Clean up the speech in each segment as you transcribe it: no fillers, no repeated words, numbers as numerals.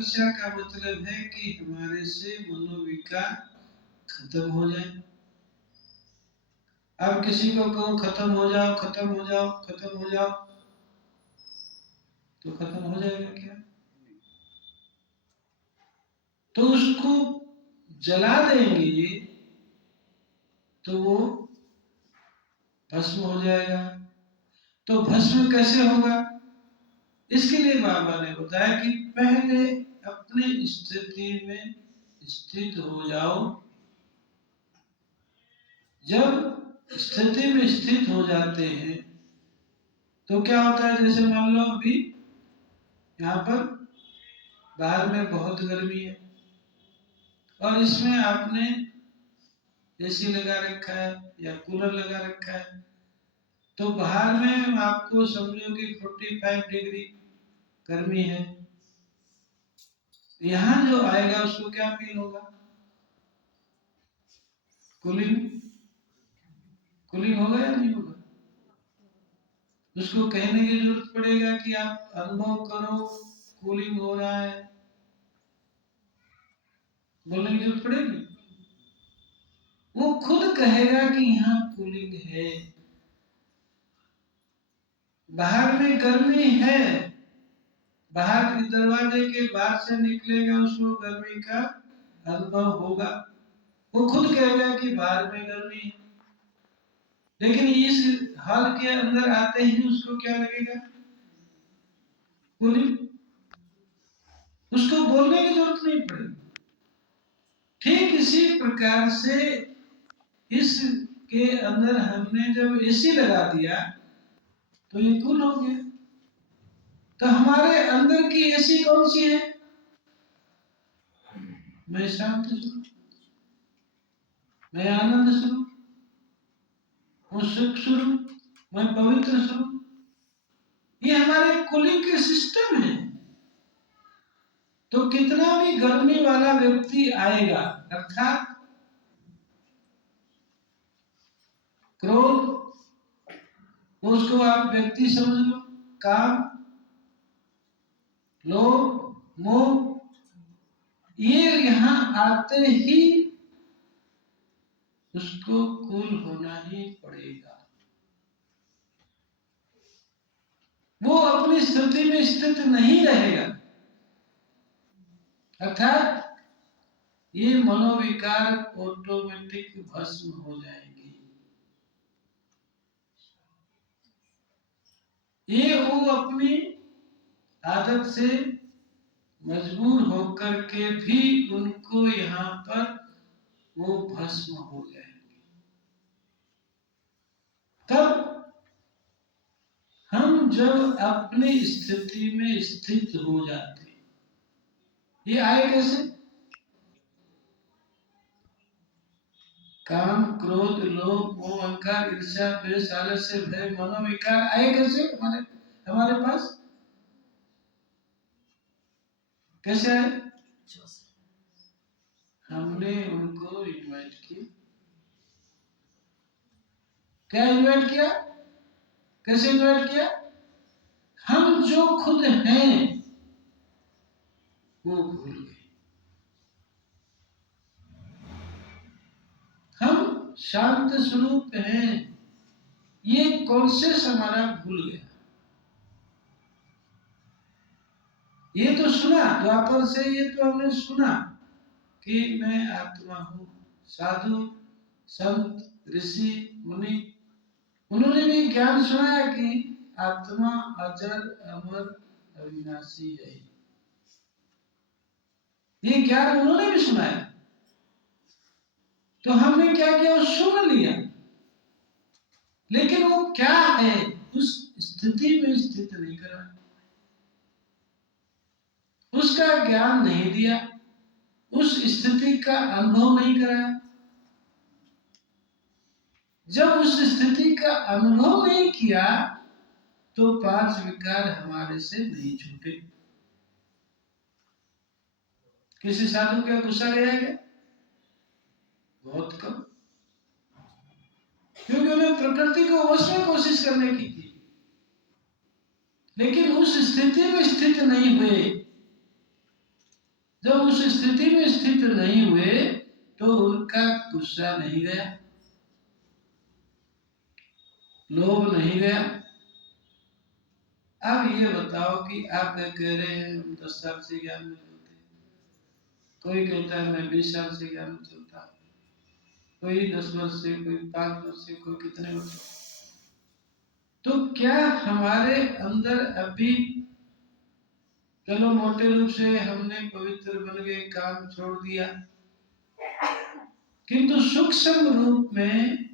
तपस्या का मतलब है कि हमारे से मनोविकार खत्म हो जाए। अब किसी को कहो खत्म हो जाओ, खत्म हो जाओ, खत्म हो जाओ, तो खत्म हो जाएगा क्या? तो उसको जला देंगे तो वो भस्म हो जाएगा। तो भस्म कैसे होगा? इसके लिए बाबा ने बताया कि पहले अपनी स्थिति में स्थित हो जाओ। जब स्थिति में स्थित हो जाते हैं तो क्या होता है, जैसे मान लो अभी यहाँ पर बाहर में बहुत गर्मी है और इसमें आपने एसी लगा रखा है या कूलर लगा रखा है, तो बाहर में आपको समझो कि 45 डिग्री गर्मी है। यहाँ जो आएगा उसको क्या फील होगा? कूलिंग, कूलिंग होगा या नहीं होगा? उसको कहने की जरूरत पड़ेगा कि आप अनुभव करो कूलिंग हो रहा है, बोलने की जरूरत पड़ेगी? वो खुद कहेगा कि यहाँ कूलिंग है। बाहर में गर्मी है, बाहर के दरवाजे के बाहर से निकलेगा, उसको गर्मी का अनुभव होगा। वो खुद कहेगा कि बाहर में गर्मी है, लेकिन इस हॉल के अंदर आते ही उसको क्या लगेगा? कूलिंग। उसको बोलने की जरूरत नहीं पड़ेगी। ठीक इसी प्रकार से इसके अंदर हमने जब एसी लगा दिया तो ये कूल हो गया। तो हमारे अंदर की एसी कौन सी है? मैं शांत स्वरूप, मैं आनंद स्वरूप, मैं सुख स्वरूप, मैं पवित्र स्वरूप। ये हमारे कूलिंग के सिस्टम है। तो कितना भी गर्मी वाला व्यक्ति आएगा, अर्थात क्रोध, उसको आप व्यक्ति समझ लो, काम, लोभ, मोह, ये यहाँ आते ही उसको कूल होना ही पड़ेगा। वो अपनी स्थिति में स्थित नहीं रहेगा, अर्थात ये मनोविकार ऑटोमेटिक भस्म हो जाएंगे। ये वो अपनी आदत से मजबूर होकर के भी उनको यहाँ पर वो भस्म हो जाएंगे। तब हम जब अपनी स्थिति में स्थित हो जाते, ये आए कैसे? काम, क्रोध, लोभ, मोह, अहंकार, ईर्ष्या, द्वेष, आलस्य, भय, मनोविकार आए कैसे हमारे पास? कैसे आए? हमने उनको इन्वाइट किया। क्या इन्वाइट किया? कैसे इन्वाइट किया? हम जो खुद हैं वो भूल गए। हम शांत स्वरूप हैं, ये कॉन्शियस हमारा भूल गया। ये तो सुना द्वापर से, ये तो हमने सुना कि मैं आत्मा हूं। साधु, संत, ऋषि, मुनि, उन्होंने भी ज्ञान सुनाया कि आत्मा अजर, अमर, अविनाशी है। ये ज्ञान उन्होंने भी सुनाया। तो हमने क्या किया? सुन लिया, लेकिन वो क्या है उस स्थिति में स्थित नहीं करा, उसका ज्ञान नहीं दिया, उस स्थिति का अनुभव नहीं कराया। जब उस स्थिति का अनुभव नहीं किया तो 5 विकार हमारे से नहीं छूटे। किसी साधु का गुस्सा गया क्या? बहुत कम, क्योंकि उन्हें प्रकृति को वश में कोशिश करने की थी, लेकिन उस स्थिति में स्थित नहीं हुए। जब उस स्थिति में स्थित नहीं हुए तो उनका गुस्सा नहीं गया, लोभ नहीं गया। अब ये बताओ कि आप कह रहे हैं हम 10 साल से ज्ञान में चलते हैं, कोई कहता है मैं 20 साल से ज्ञान में चलता हूँ, कोई 10 वर्ष से, कोई 5 वर्ष से, कोई कितने वर्ष से। तो क्या हमारे अंदर अभी, चलो मोटे रूप से हमने पवित्र बन गए, काम छोड़ दिया, किंतु सूक्ष्म रूप में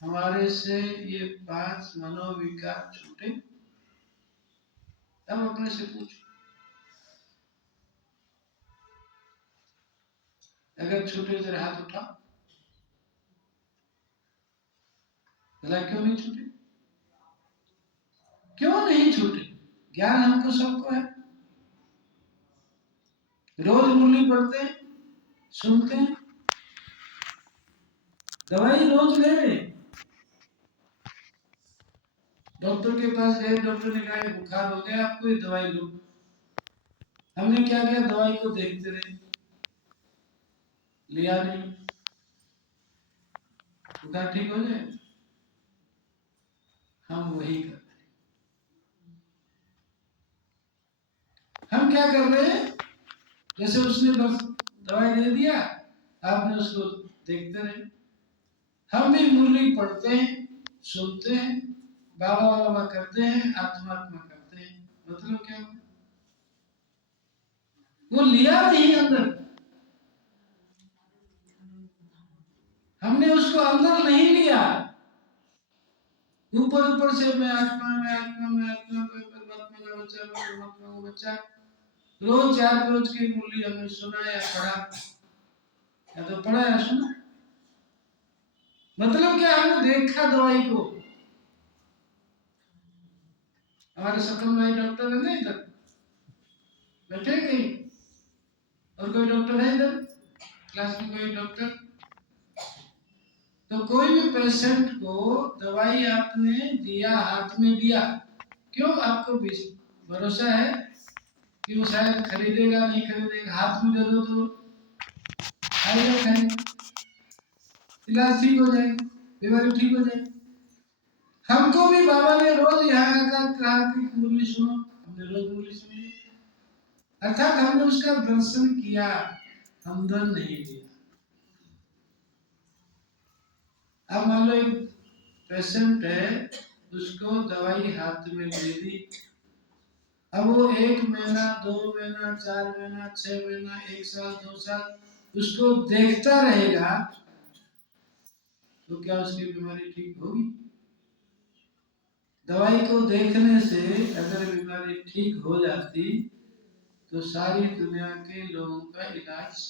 हमारे से ये 5 मनोविकार छूटे? अब अपने से पूछो, अगर छूटे तो हाथ उठाओ, भला क्यों नहीं छूटे? क्यों नहीं छूटे? ज्ञान हमको सबको है, रोज मुरली पढ़ते हैं, सुनते हैं, दवाई रोज ले रहे, डॉक्टर के पास गए, डॉक्टर ने कहा बुखार हो गया आपको, ये दवाई लो। हमने क्या किया? दवाई को देखते रहे, लिया नहीं, बुखार ठीक हो जाए, हम वही करते। हम क्या कर रहे हैं? जैसे उसने बस दवाई दे दिया, आपने उसको देखते रहे। हम भी मुरली पढ़ते हैं, सुनते हैं, बाबा बाबा करते हैं, आत्मात्मा करते हैं, मतलब क्या? वो लिया नहीं अंदर, हमने उसको अंदर नहीं लिया। ऊपर ऊपर से मैं आत्मा, मैं आत्मा, मैं आत्मा, परमात्मा का बच्चा, परमात्मा का बच्चा, रोज 4 रोज की मुरली हमने सुना या पढ़ा, या तो पढ़ा या सुना, मतलब क्या? हमने देखा दवाई को। हमारे सकम भाई डॉक्टर है ना इधर बैठे कहीं, और कोई डॉक्टर है इधर क्लास में? कोई डॉक्टर? तो कोई भी पेशेंट को दवाई आपने दिया, हाथ में दिया, क्यों? आपको भरोसा है कि वो शायद खरीदेगा, नहीं खरीदेगा, हाथ में दे दो तो खाएगा, खाएगा, इलाज ठीक हो जाएगा, बीमारी ठीक हो जाएगी। हमको भी बाबा ने रोज यहाँ का कहा कि मुरली सुनो, हमने रोज मुरली सुनी, अर्थात हमने उसका दर्शन किया, अंदर नहीं लिया। अब मान लो एक पेशेंट है, उसको दवाई हाथ में दे दी, अब वो 1 महीना, 2 महीना, 4 महीना, 6 महीना, 1 साल, 2 साल उसको देखता रहेगा, तो क्या उसकी बीमारी ठीक होगी? दवाई को देखने से अगर बीमारी ठीक हो जाती तो सारी दुनिया के लोगों का इलाज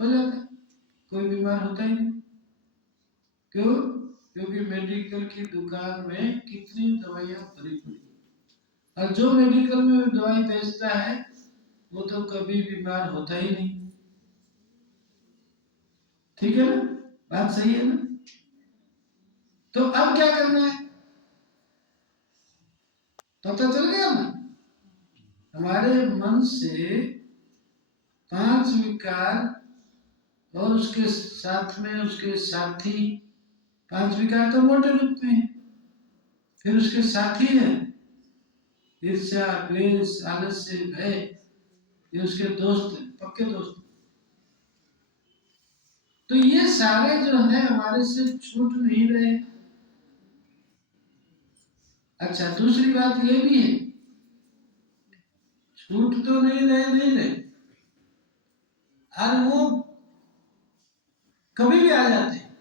हो जाता, कोई बीमार होता ही नहीं। क्यों? क्योंकि मेडिकल की दुकान में कितनी दवाइयां भरी पड़ी, और जो मेडिकल में दवाई बेचता है वो तो कभी बीमार होता ही नहीं। ठीक है ना? बात सही है ना? तो अब क्या करना है? पता चल गया ना? हमारे मन से 5 विकार और उसके साथ में उसके साथी, 5 विकार तो मोटे रूप में है, फिर उसके साथी है ईर्ष्या, द्वेष, आलस्य, भय, ये उसके दोस्त हैं, पक्के दोस्त। तो ये सारे जो है हमारे से छूट नहीं रहे। अच्छा, दूसरी बात ये भी है, छूट तो नहीं रहे, नहीं रहे, और वो कभी भी आ जाते हैं,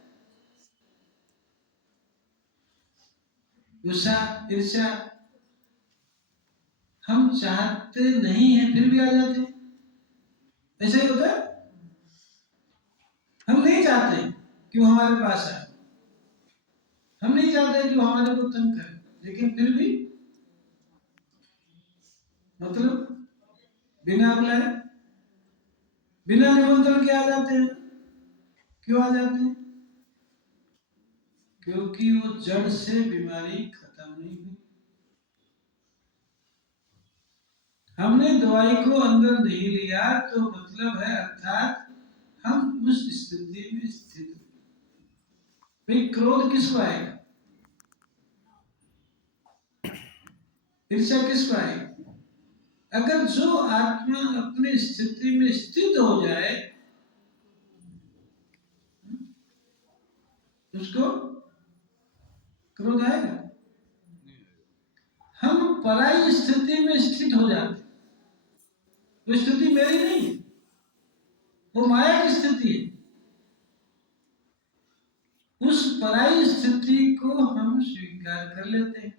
गुस्सा, ईर्ष्या, हम चाहते नहीं है फिर भी आ जाते हैं। ऐसा ही होता है, हम नहीं चाहते कि वो हमारे पास आए, हम नहीं चाहते कि वो हमारे को तंग करे, लेकिन फिर भी मतलब बिना बुलाए, बिना निमंत्रण के आ जाते हैं। क्यों आ जाते हैं? क्योंकि वो जड़ से बीमारी खत्म नहीं हुई। हमने दवाई को अंदर नहीं लिया तो मतलब है अर्थात हम उस स्थिति में स्थित। भाई क्रोध किसको आएगा, ईर्ष्या किसको आएगी? अगर जो आत्मा अपनी स्थिति में स्थित हो जाए उसको क्रोध आएगा। हम पराई स्थिति में स्थित हो जाते, वो स्थिति मेरी नहीं है, वो माया की स्थिति है। उस पराई स्थिति को हम स्वीकार कर लेते हैं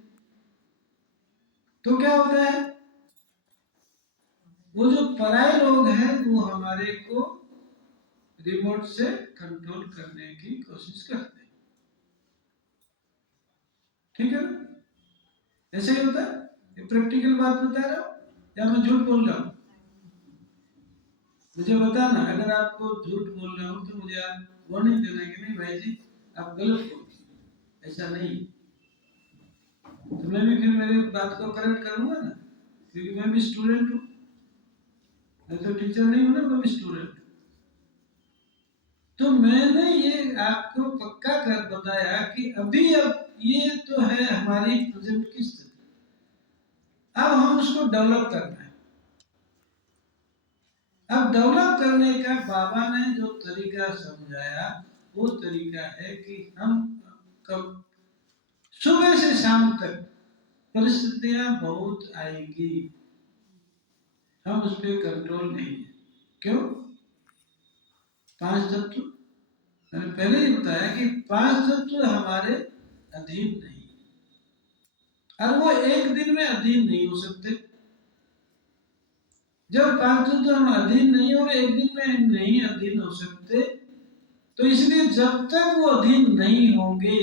तो क्या होता है, वो जो पराये लोग हैं वो हमारे को रिमोट से कंट्रोल करने की कोशिश करते हैं। ठीक है ना, ऐसे ही होता है। ये प्रैक्टिकल बात बता रहा हूं या मैं झूठ बोल रहा हूं? मुझे बताना, अगर आपको झूठ बोल रहा हूं तो मुझे आप वार्निंग देना कि नहीं भाई जी आप गलत बोल रहे, ऐसा नहीं। तो मैं भी फिर मेरी बात को करेक्ट करूंगा ना, क्योंकि मैं भी स्टूडेंट हूं, मैं तो टीचर नहीं हूं ना, मैं भी स्टूडेंट। तो मैंने ये आपको पक्का कर बताया कि अभी अब ये तो है हमारी प्रेजेंट की स्थिति, अब हम उसको डेवलप करना है। अब डेवलप करने का बाबा ने जो तरीका समझाया वो तरीका है कि हम कब सुबह से शाम तक परिस्थितियां बहुत आएगी, हम उस पर कंट्रोल नहीं है। क्यों? पांच तत्व, मैंने पहले ही बताया कि पांच तत्व हमारे अधीन नहीं, और वो एक दिन में अधीन नहीं हो सकते। जब पांच तत्व हम अधीन नहीं और एक दिन में नहीं अधीन हो सकते, तो इसलिए जब तक वो अधीन नहीं होंगे,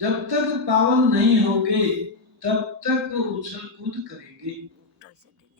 जब तक पावन नहीं होंगे, तब तक वो उछल कूद करेंगे।